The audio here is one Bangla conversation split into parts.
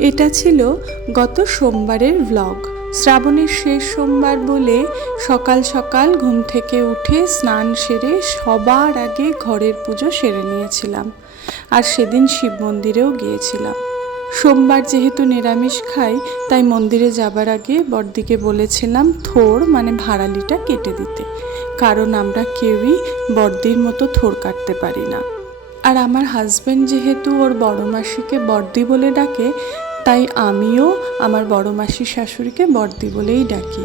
এটা ছিল গত সোমবারের ব্লগ। শ্রাবণের শেষ সোমবার বলে সকাল সকাল ঘুম থেকে উঠে স্নান সেরে সবার আগে ঘরের পুজো সেরে নিয়েছিলাম। আর সেদিন শিব মন্দিরেও গিয়েছিলাম। সোমবার যেহেতু নিরামিষ খাই, তাই মন্দিরে যাবার আগে বড়দিকে বলেছিলাম থোড় মানে ভাড়ালিটা কেটে দিতে, কারণ আমরা কেউই বড়দির মতো থোড় কাটতে পারি না। আর আমার হাজব্যান্ড যেহেতু ওর বড় মাসিকে বড়দি বলে ডাকে, তাই আমিও আমার বড় মাসির শাশুড়িকে বড়দি বলেই ডাকি।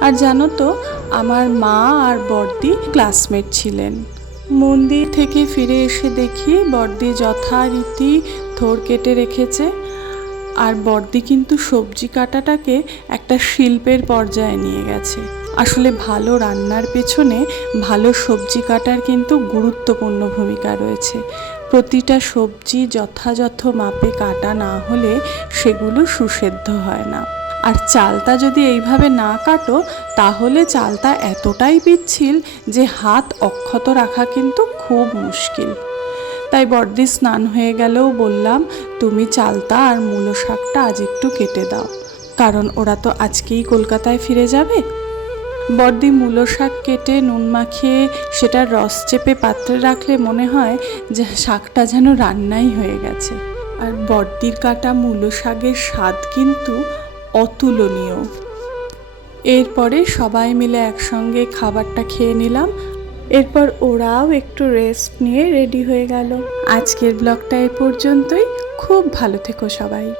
আর জানো তো, আমার মা আর বড়দি ক্লাসমেট ছিলেন। মন্দির থেকে ফিরে এসে দেখি বড়দি যথারীতি থোড় কেটে রেখেছে। আর বড়দি কিন্তু সবজি কাটাটাকে একটা শিল্পের পর্যায়ে নিয়ে গেছে। আসলে ভালো রান্নার পেছনে ভালো সবজি কাটার কিন্তু গুরুত্বপূর্ণ ভূমিকা রয়েছে। প্রতিটা সবজি যথাযথ মাপে কাটা না হলে সেগুলো সুসেদ্ধ হয় না। আর চালটা যদি এইভাবে না কাটো, তাহলে চালটা এতটাই পিচ্ছিল যে হাত অক্ষত রাখা কিন্তু খুব মুশকিল। তাই বড়দি স্নান হয়ে গেলেও বললাম, তুমি চালতা আর মূলো শাকটা আজ একটু কেটে দাও, কারণ ওরা তো আজকেই কলকাতায় ফিরে যাবে। বড়দি মূলো শাক কেটে নুন মাখিয়ে সেটার রস চেপে পাত্রে রাখলে মনে হয় যে শাকটা যেন রান্নাই হয়ে গেছে। আর বড়দির কাটা মূলো শাকের স্বাদ কিন্তু অতুলনীয়। এরপরে সবাই মিলে একসঙ্গে খাবারটা খেয়ে নিলাম। এরপর ওরাও একটু রেস্ট নিয়ে রেডি হয়ে গেল। আজকের ব্লগটা এ পর্যন্তই। খুব ভালো থেকো সবাই।